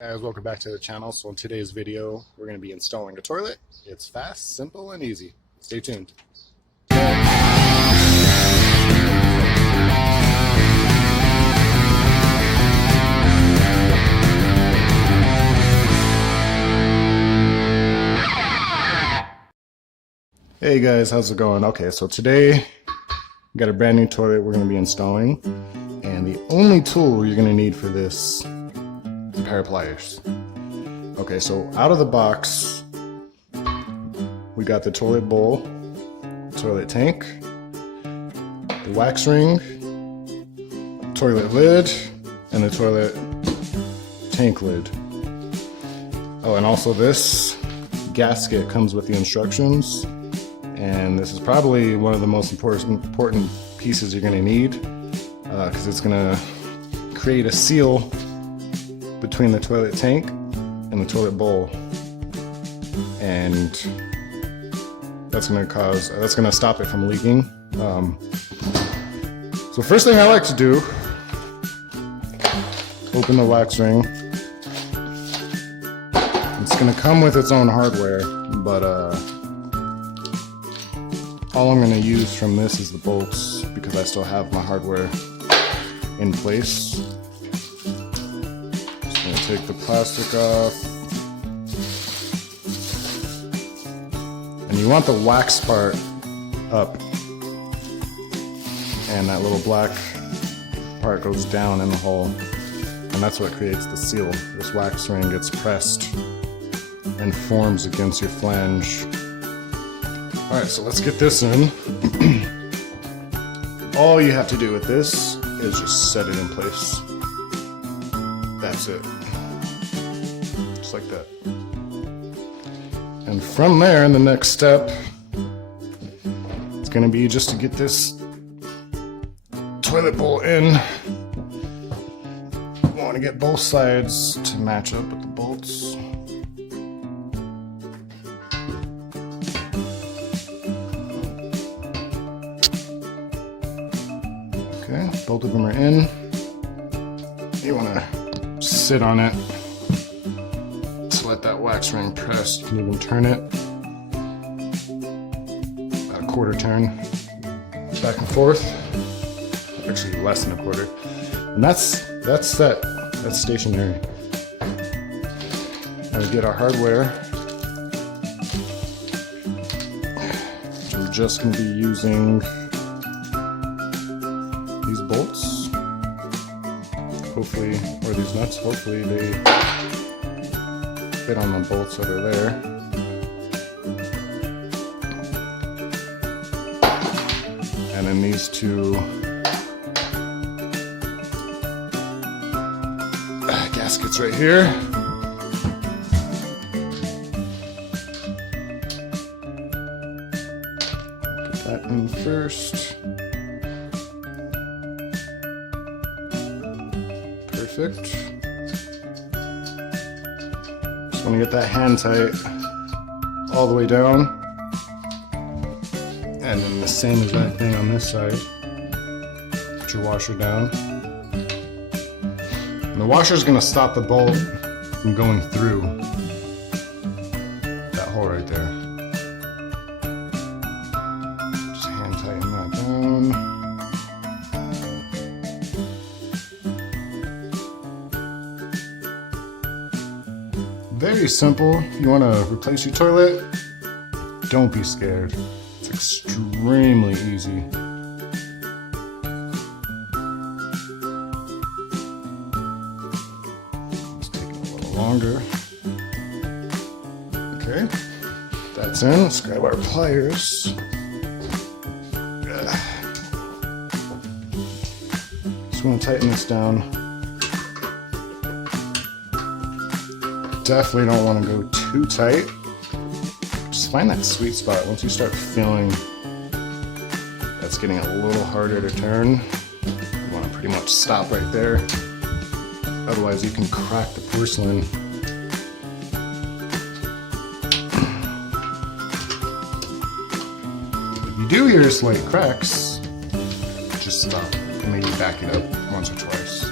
Guys, welcome back to the channel. So in today's video, we're going to be installing a toilet. It's fast, simple, and easy. Stay tuned. Hey guys, how's it going? Okay, so today we got a brand new toilet we're going to be installing, and the only tool you're going to need for this is a pair of pliers. Okay, so out of the box, we got the toilet bowl, toilet tank, the wax ring, toilet lid, and the toilet tank lid. Oh, and also this gasket comes with the instructions, and this is probably one of the most important pieces you're going to need because it's going to create a seal between the toilet tank and the toilet bowl, and that's going to stop it from leaking. So first thing I like to do, open the wax ring. It's going to come with its own hardware, but all I'm going to use from this is the bolts because I still have my hardware in place. Just going to take the plastic off. And you want the wax part up, and that little black part goes down in the hole, and that's what creates the seal. This wax ring gets pressed and forms against your flange. Alright, so let's get this in. All you have to do with this is just set it in place. That's it. Just like that. And from there, the next step, it's going to be just to get this toilet bowl in. You want to get both sides to match up with the bolts. Okay, both of them are in. You want to sit on it to let that wax ring press. You can even turn it about a quarter turn back and forth. Actually, less than a quarter. And that's set. That's stationary. Now we get our hardware. So we're just going to be using these bolts, hopefully, or these nuts, hopefully they fit on the bolts that are there. And then these two gaskets right here. Put that in first. Perfect. Just want to get that hand tight all the way down. And then the same exact thing on this side. Put your washer down. And the washer is going to stop the bolt from going through that hole right there. Just hand tighten that down. Very simple. If you want to replace your toilet, don't be scared. It's extremely easy. It's taking a little longer. Okay, that's in. Let's grab our pliers. Just want to tighten this down. Definitely don't want to go too tight. Just find that sweet spot. Once you start feeling that's getting a little harder to turn, you want to pretty much stop right there. Otherwise you can crack the porcelain. If you do hear slight cracks, just stop and maybe back it up once or twice.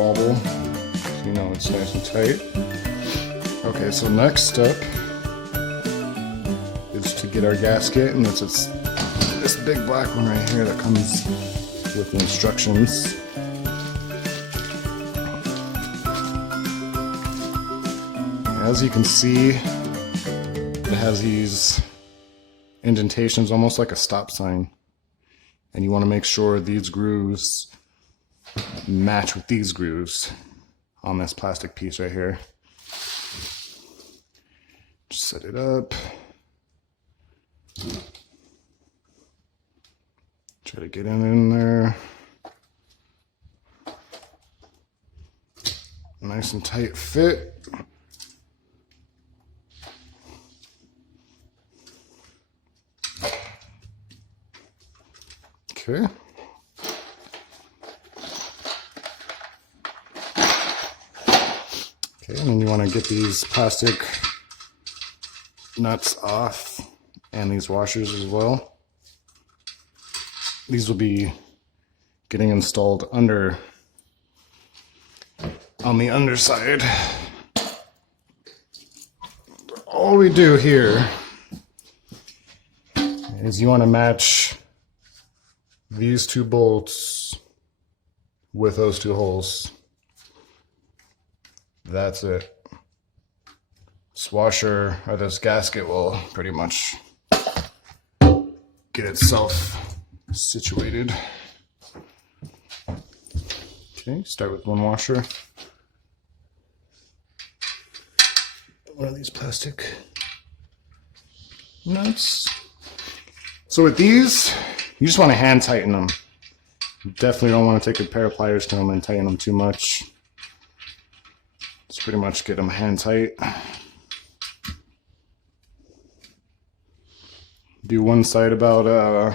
wobble, so you know it's nice and tight. Okay, so next step is to get our gasket, and it's this big black one right here that comes with the instructions. As you can see, it has these indentations almost like a stop sign, and you want to make sure these grooves match with these grooves on this plastic piece right here. Just set it up. Try to get in there. Nice and tight fit. Okay. Okay, and then you want to get these plastic nuts off and these washers as well. These will be getting installed on the underside. All we do here is you want to match these two bolts with those two holes. That's it. This washer or this gasket will pretty much get itself situated. Okay, start with one washer. One of these plastic nuts. So with these, you just want to hand tighten them. You definitely don't want to take a pair of pliers to them and tighten them too much. Just pretty much get them hand tight. Do one side about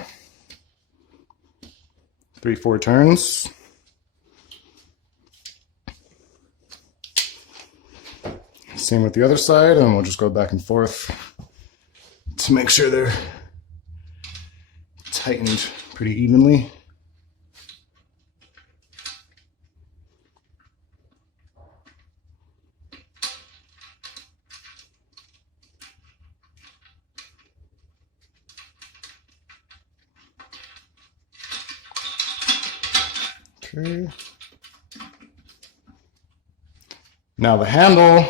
3-4 turns. Same with the other side, and we'll just go back and forth to make sure they're tightened pretty evenly. Okay. Now the handle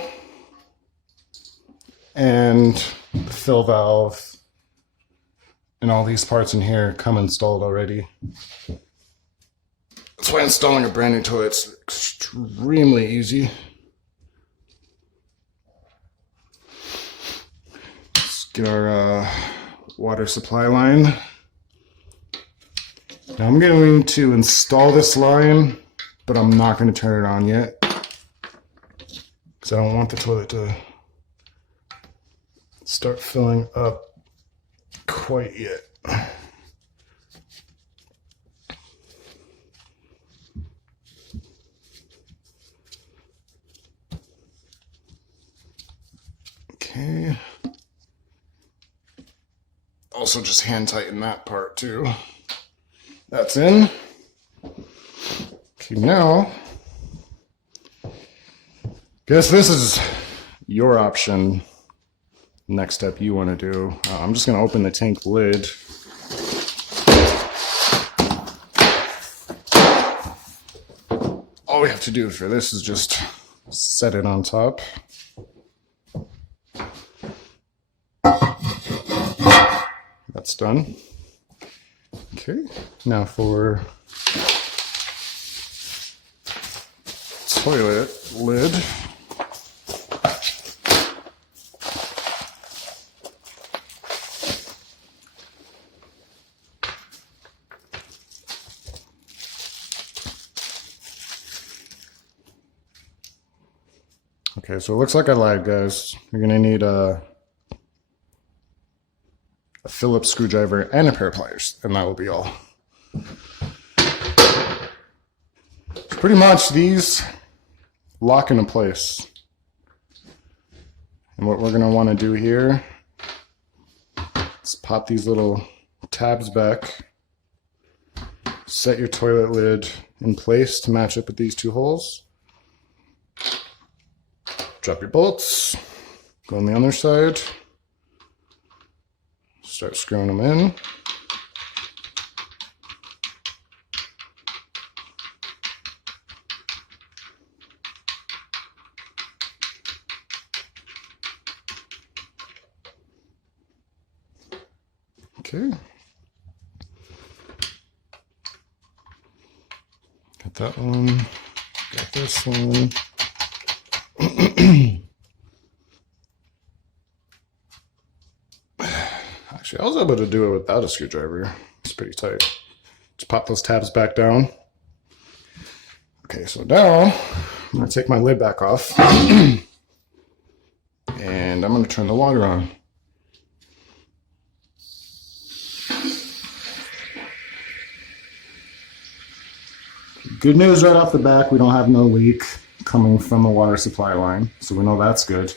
and the fill valve and all these parts in here come installed already. That's why installing a brand new toilet is extremely easy. Let's get our water supply line. Now I'm going to install this line, but I'm not going to turn it on yet because I don't want the toilet to start filling up quite yet. Okay. Also just hand tighten that part too. That's in. Okay, now, guess this is your option. Next step you want to do. I'm just going to open the tank lid. All we have to do for this is just set it on top. That's done. Okay, now for toilet lid. Okay, so it looks like I lied, guys. You're gonna need a Phillips screwdriver and a pair of pliers, and that will be all. Pretty much these lock into place. And what we're gonna wanna do here is pop these little tabs back, set your toilet lid in place to match up with these two holes. Drop your bolts. Go on the other side. Start screwing them in. Okay. Got that one. Got this one. Actually, I was able to do it without a screwdriver. It's pretty tight. Just pop those tabs back down. Okay, so now I'm going to take my lid back off. And I'm going to turn the water on. Good news right off the back, we don't have no leak coming from the water supply line, so we know that's good.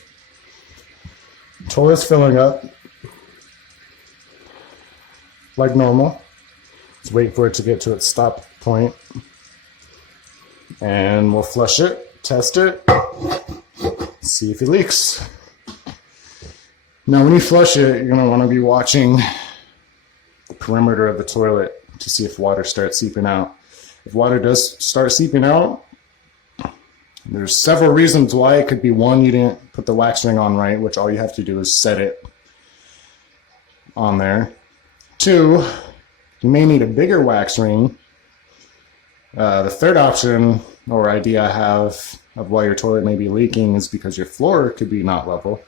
Toilet's filling up like normal. Let's wait for it to get to its stop point. And we'll flush it, test it, see if it leaks. Now when you flush it, you're going to want to be watching the perimeter of the toilet to see if water starts seeping out. If water does start seeping out, there's several reasons why. It could be one, you didn't put the wax ring on right, which all you have to do is set it on there. Two, you may need a bigger wax ring. The third option or idea I have of why your toilet may be leaking is because your floor could be not level.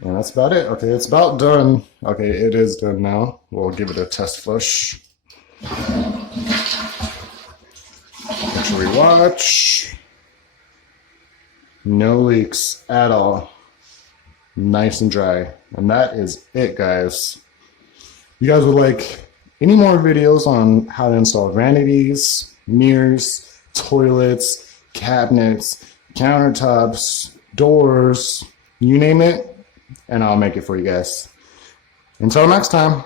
And that's about it. Okay, it's about done. Okay, it is done now. We'll give it a test flush. Make sure we watch. No leaks at all. Nice and dry. And that is it, guys. You guys would like any more videos on how to install vanities, mirrors, toilets, cabinets, countertops, doors, you name it, and I'll make it for you guys. Until next time.